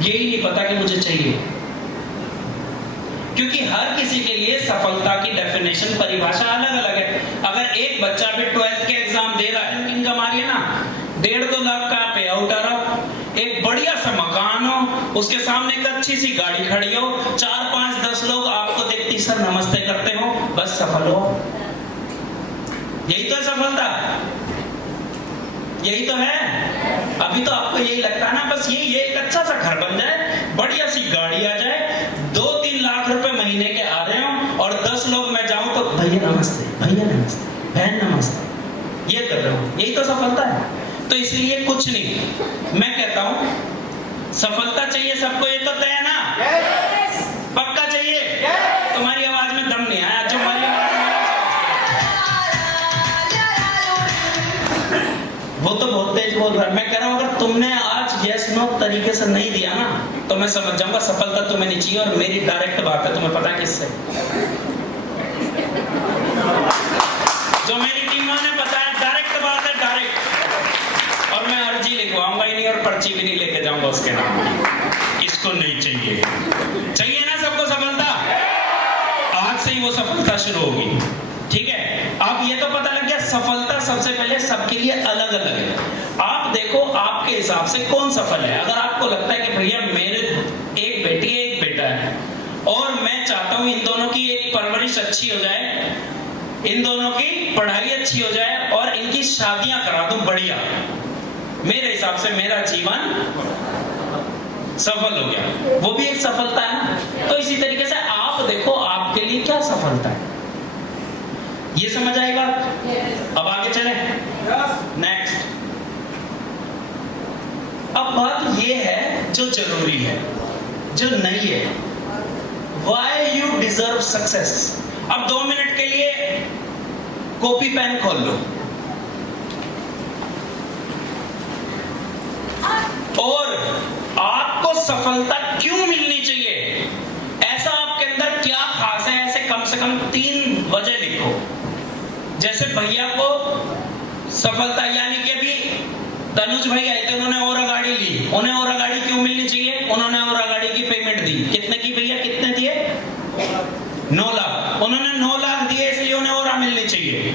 यही नहीं पता कि मुझे चाहिए। क्योंकि हर किसी के लिए सफलता की डेफिनेशन, परिभाषा अलग अलग है। अगर एक बच्चा भी 12th के एग्जाम दे रहा है, इनकम कमा रही है ना, 1.5-2 लाख का पे आउट आ रहा हो, एक बढ़िया सा मकान हो, उसके सामने एक अच्छी सी गाड़ी खड़ी हो, 4-5-10 लोग आपको देखती सर नमस्ते करते हो, बस सफल हो। यही तो है सफलता, यही तो है। अभी तो आपको यही लगता है ना, बस ये एक अच्छा सा घर बन जाए, बढ़िया सी गाड़ी आ जाए, 2-3 लाख रुपए महीने के आ रहे हो, और 10 लोग मैं जाऊं तो भैया नमस्ते, भैया नमस्ते, बहन नमस्ते, ये कर रहे हो, यही तो सफलता है। तो इसलिए कुछ नहीं, मैं कहता हूं सफलता चाहिए सबको, ये तो तय है ना? पक्का चाहिए? तुम्हारी आवाज में दम नहीं आया, तुम्हारी आवाज में वो तो बहुत तेज बोल रहा है। मैं कह रहा हूं अगर तुमने आज यस नो तरीके से नहीं दिया ना, तो मैं समझ जाऊंगा सफलता तुम्हें नहीं चाहिए। और मेरी डायरेक्ट बात है, तुम्हें पता है किससे? जो मेरी टीम ने बताया, डायरेक्ट बात है, डायरेक्ट। और मैं अर्जी लिखवाऊंगा ही नहीं और पर्ची भी नहीं लेके जाऊंगा उसके नाम, इसको नहीं चाहिए। चाहिए ना सबको सफलता? आज से ही वो सफलता शुरू होगी, ठीक है? अब ये तो पता लग गया सफलता सबसे पहले सबके लिए अलग अलग है। आप देखो आपके हिसाब से कौन सफल है। अगर आपको लगता है कि भैया मेरे एक बेटी है एक बेटा है, और मैं चाहता हूं इन दोनों की एक परवरिश अच्छी हो जाए, इन दोनों की पढ़ाई अच्छी हो जाए और इनकी शादियां करा दूं बढ़िया, मेरे हिसाब से मेरा जीवन सफल हो गया। वो भी एक सफलता है ना। तो इसी तरीके से आप देखो आपके लिए क्या सफलता है, ये समझ आएगा? अब आगे चले, नेक्स्ट। अब बात ये है जो जरूरी है, जो नहीं है, Why you deserve success। अब 2 मिनट के लिए कॉपी पेन खोल लो और आपको सफलता क्यों मिलनी चाहिए, ऐसा आपके अंदर क्या खास है, ऐसे कम से कम 3 वजह लिखो। जैसे भैया को सफलता, यानी कि अभी तनुज भाई आए थे, उन्होंने ओरा गाड़ी ली, उन्हें ओरा गाड़ी क्यों मिलनी चाहिए? उन्होंने ओरा गाड़ी की पेमेंट दी, कितने की भैया, कितने दिए? 9 लाख। उन्होंने 9 लाख दिए इसलिए उन्हें ओरा मिलनी चाहिए।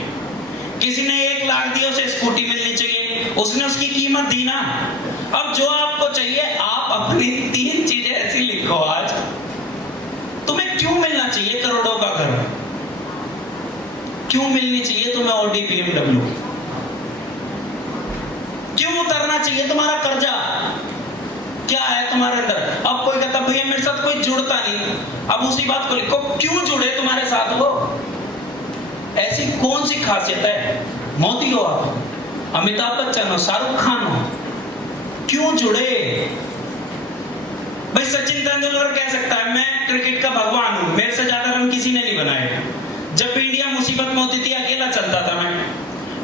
किसी ने 1 लाख दिया, उसे स्कूटी मिलनी चाहिए, उसने उसकी कीमत दी ना। अब जो आपको चाहिए, आप अपनी 3 चीजें ऐसी लिखो आज, तुम्हें क्यों मिलना चाहिए करोड़ों का घर, क्यों मिलनी चाहिए तुम्हें ऑडी BMW, क्यों उतरना चाहिए तुम्हारा कर्जा, क्या है तुम्हारे अंदर। अब कोई कहता भैया मेरे साथ कोई जुड़ता नहीं, अब उसी बात को लिखो, क्यों जुड़े तुम्हारे साथ वो, ऐसी कौन सी खासियत है? मोदी हो आप, अमिताभ बच्चन हो, शाहरुख खान हो, क्यों जुड़े? भाई सचिन तेंदुलकर कह सकता है मैं क्रिकेट का भगवान हूं, मेरे से ज्यादा रन किसी ने नहीं बनाए, जब भी इंडिया मुसीबत में होती थी अकेला चलता था मैं।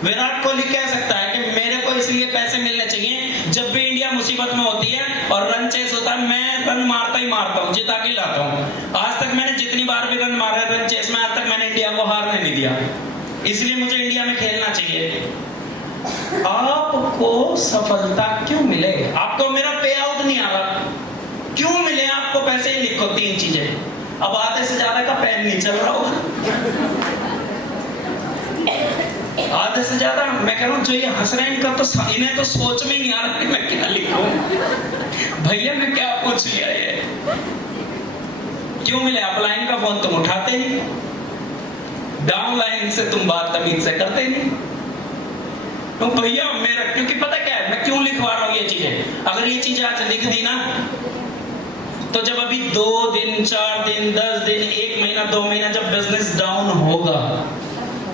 विराट कोहली कह सकता है कि मेरे को इसलिए पैसे मिलने चाहिए, जब भी इंडिया मुसीबत में होती है और रन चेस होता है, मैं रन मारता ही मारता हूँ, जिता के लाता हूँ। आज तक मैंने जितनी बार भी रन मारे रन चेस में, आज तक मैंने इंडिया को हारने नहीं दिया, इसलिए मुझे इंडिया में खेलना चाहिए। आपको सफलता क्यों मिले? आपको मेरा पे आउट नहीं आ रहा, क्यों मिले आपको पैसे? ही लिखो 3 चीजें। अब आधे से ज्यादा का पेन नहीं चल रहा होगा, आधे से ज्यादा। मैं कह रहा हूँ जो ये हंस रहे हैं इनका तो, इन्हें तो सोच में नहीं आ रहा कि मैं क्या लिखूं। भैया ने क्या पूछ लिया ये, क्यों मिले? अपलाइन का फोन तुम उठाते नहीं, डाउनलाइन से तुम बात तमीज से करते नहीं। तो भैया मेरा, क्योंकि पता क्या है मैं क्यों लिखवा रहा हूँ ये चीजें। अगर ये चीजें आज लिख दी ना, तो जब अभी 2 दिन 4 दिन 10 दिन 1 महीना 2 महीना जब बिजनेस डाउन होगा,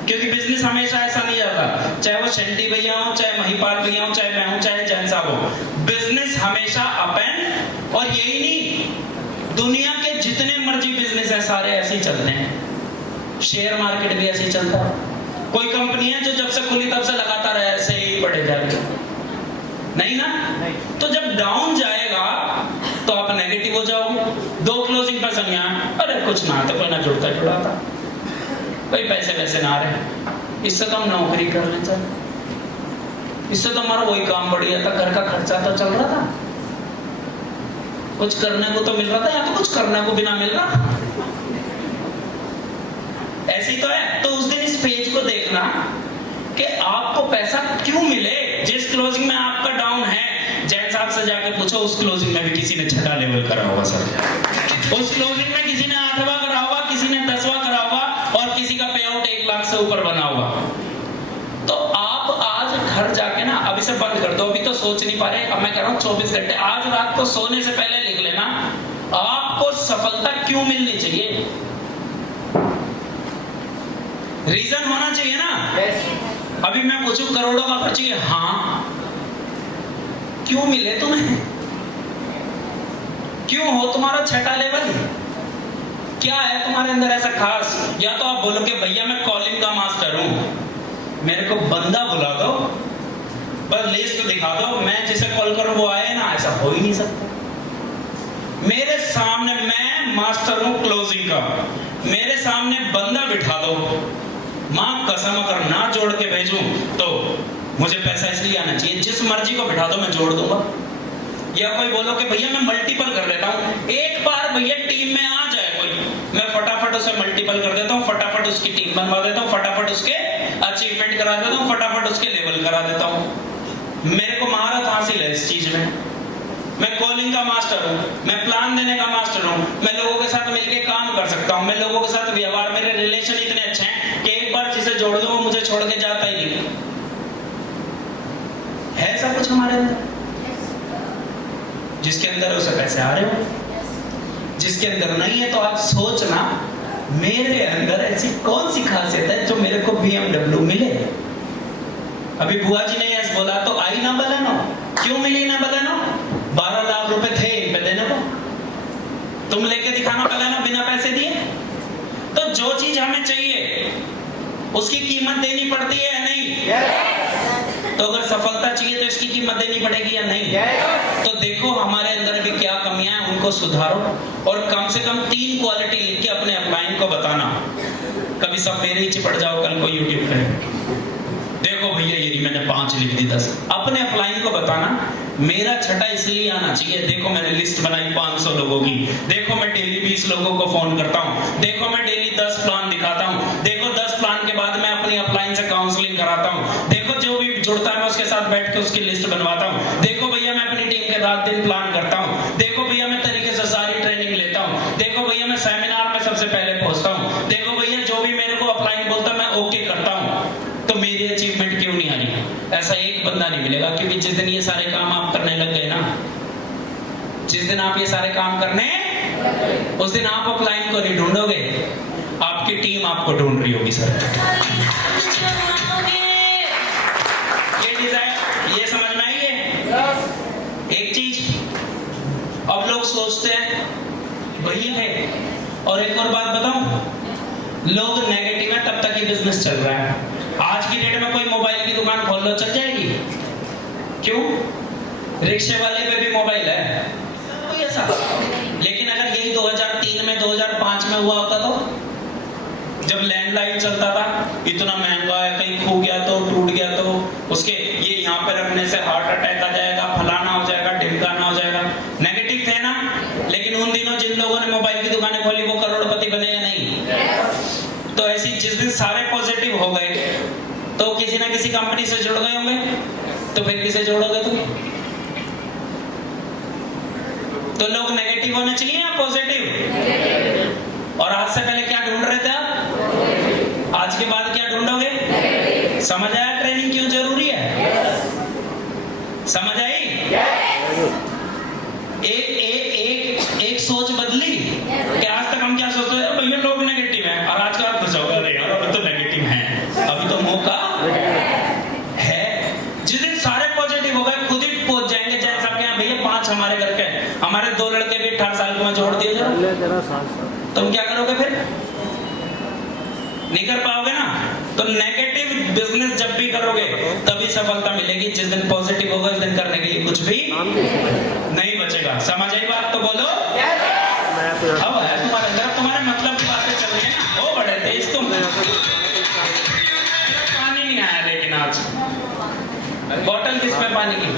क्योंकि बिजनेस हमेशा ऐसा नहीं जाता, चाहे वो शेंटी भैया हो, चाहे महिपाल भैया हो, चाहे मैं हूं, चाहे जैन साहब हो, बिजनेस हमेशा अप एंड। और यही नहीं, दुनिया के जितने मर्जी बिजनेस है सारे ऐसे ही चलते हैं, शेयर मार्केट भी ऐसे ही चलता है। कोई कंपनी है जो जब से खुली तब से लगातार ऐसे ही बढ़े जा रही है, नहीं ना? नहीं। तो जब डाउन जाएगा तो आप नेगेटिव हो जाओगे। 2 क्लोजिंग पर्सन यहाँ, अरे कुछ ना तो कोई ना जुड़ता जुड़ाता, कोई पैसे वैसे ना आ रहे, इससे तो हम नौकरी कर लेते, इससे तो हमारा वही काम बढ़िया था, घर का खर्चा तो चल रहा था। कुछ करने को तो मिल रहा था, या तो कुछ करने को भी ना मिल रहा। ऐसे ही तो है। तो उस दिन इस पेज को देखना कि आपको पैसा क्यों मिले। जिस क्लोजिंग में आपका डाउन है, जैन साहब से जाके पूछो, उस क्लोजिंग में भी किसी ने 6वां लेवल करा होगा सर। उस क्लोजिंग में किसी ने 8वां करा होगा, किसी ने 10वां करा होगा, और किसी का पे आउट 1 लाख से ऊपर बना होगा। तो आप आज घर जाके ना, अभी से बंद कर दो, अभी तो सोच नहीं पा रहे, अब मैं कह रहा हूं 24 घंटे, आज रात को सोने से पहले लिख लेना आपको सफलता क्यों मिलनी चाहिए। रीजन होना चाहिए ना। अभी मैं पूछूं करोड़ों का खर्च चाहिए, हाँ, क्यों मिले तुम्हें? क्यों हो तुम्हारा 6वां लेवल? क्या है तुम्हारे अंदर ऐसा खास? या तो आप बोलोगे भैया मैं कॉलिंग का मास्टर हूं, मेरे को बंदा बुला दो, बस लिस्ट दिखा दो, मैं जिसे कॉल करूं वो आए ना, ऐसा हो ही नहीं सकता। मेरे सामने मैं मास्टर हूं क्लोजिंग का, मेरे सामने बंदा बिठा दो, मां कसम अगर ना जोड़ के भेजूं तो मुझे पैसा इसलिए आना चाहिए, जिस मर्जी को बिठा दो मैं जोड़ दूंगा। या कोई बोलो कि भैया मैं मल्टीपल कर देता हूं, एक बार भैया टीम में आ जाए कोई, मैं फटाफट उसे मल्टीपल कर देता हूं, फटाफट उसकी टीम बनवा देता हूं, फटाफट उसके अचीवमेंट करा देता हूं, फटाफट उसके लेवल करा देता हूं। मेरे को महारत हासिल है इस चीज में। मैं कॉलिंग का मास्टर हूं, मैं प्लान देने का मास्टर हूं, मैं लोगों के साथ मिलकर काम कर सकता हूं, मैं लोगों के साथ व्यवहार, मेरे रिलेशन इतने अच्छे हैं कि एक बार जिसे जोड़ दो वो मुझे छोड़ के जाता ही नहीं है। सब कुछ हमारे अंदर, जिसके अंदर उसे पैसे आ रहे हो, जिसके अंदर नहीं है तो आप सोचना मेरे अंदर ऐसी कौन सी खासियत है जो मेरे को BMW मिले। अभी बुआ जी ने ऐसा बोला तो आई ना बलानो, क्यों मिली ना बलानो? 12 लाख रुपए थे इन पे देने को, तुम लेके दिखाना बलानो बिना पैसे दिए। तो जो चीज हमें चाहिए उसकी कीमत देनी पड़ती है या नहीं? तो अगर सफलता चाहिए तो इसकी कीमत देनी पड़ेगी या नहीं? तो देखो हमारे अंदर भी क्या कमियां हैं, उनको सुधारो, और कम से कम 3 क्वालिटी लिख के अपने अपलाइन को बताना। कभी सब मेरे ही चिपट जाओ कल को यूट्यूब पे, देखो भैया ये मैंने 5 लिख दी 10। अपने अपलाइन को बताना मेरा 6वां इसलिए आना चाहिए, देखो मैंने लिस्ट बनाई 500 लोगों की, देखो मैं डेली 20 लोगों को फोन करता हूँ, देखो मैं डेली 10 प्लान दिखाता हूँ, देखो 10 प्लान के बाद मैं अपनी अपलाइन से काउंसलिंग कराता हूँ, देखो जो भी जुड़ता है मैं उसके साथ बैठ के उसकी लिस्ट बनवाता हूँ, देखो भैया मैं अपनी टीम के रात दिन प्लान करता हूँ, देखो भैया मैं तरीके से सारी ट्रेनिंग लेता हूँ, देखो भैया मैं सेमिनार में सबसे पहले पहुंचता हूँ, देखो भैया जो भी मेरे को अपलाइन बोलता मैं ओके करता हूँ। तो मेरी अचीवमेंट क्यों नहीं आ रही? ऐसा एक बंदा नहीं मिलेगा, क्योंकि जिस दिन ये सारे काम आप करने लग गए ना, जिस दिन आप ये सारे काम करने, उस दिन आप अपलाइन को नहीं ढूंढोगे, आपकी टीम आपको ढूंढ रही होगी। सर ये डिजाइन, ये समझ में आई है एक चीज। अब लोग सोचते हैं वही है, और एक और बात बताऊं, लोग नेगेटिव है तब तक ही बिजनेस चल रहा है। आज की डेट में कोई मोबाइल की दुकान खोल लो चल जाएगी, क्यों? रिक्शे वाले पे भी मोबाइल है, कोई ऐसा। लेकिन अगर यही 2003 में 2005 में हुआ होता तो, जब लैंडलाइन चलता था, इतना महंगा है, कहीं खो गया तो, टूट गया तो, उसके ये यहाँ पे रखने से हार्ट अटैक आ जाएगा, फलाना हो जाएगा, ढिमकाना हो जाएगा, नेगेटिव थे ना। लेकिन उन दिनों जिन लोगों ने मोबाइल की दुकानें खोली वो करोड़पति बने या नहीं? तो ऐसी जिस दिन सारे पॉजिटिव हो गए तो किसी ना किसी कंपनी से जुड़ गए होंगे, तो फिर किसे जोड़ोगे तुम? तो लोग नेगेटिव होने चाहिए या पॉजिटिव? और आज से पहले क्या ढूंढ रहे थे आप? आज के बाद क्या ढूंढोगे? समझ आया ट्रेनिंग क्यों जरूरी है? समझ आई? एक सोच बदली कि आज तक हम क्या सोचते हैं, भैया लोग नेगेटिव हैं, और आज का आप सोचोगे अरे यार अभी तो नेगेटिव हैं, अभी तो मौका है। जिस दिन सारे पॉजिटिव हो गए खुद ही पहुंच जाएंगे। जैसे सबके यहाँ भैया 5 हमारे घर के, हमारे 2 लड़के भी 18 साल में जोड़ दिए जरा, तुम क्या करोगे फिर? नहीं कर पाओगे ना। तो नेगेटिव बिजनेस जब भी करोगे तभी सफलता मिलेगी। जिस दिन पॉजिटिव होगा उस दिन करने के लिए कुछ भी नहीं बचेगा। समझ आई बात? तो बोलो अब है तुम्हारे अंदर, तुम्हारे मतलब की बातें चल रही है ना, वो बड़े तेज तुम। पानी नहीं आया लेकिन आज बोतल किस में पानी की?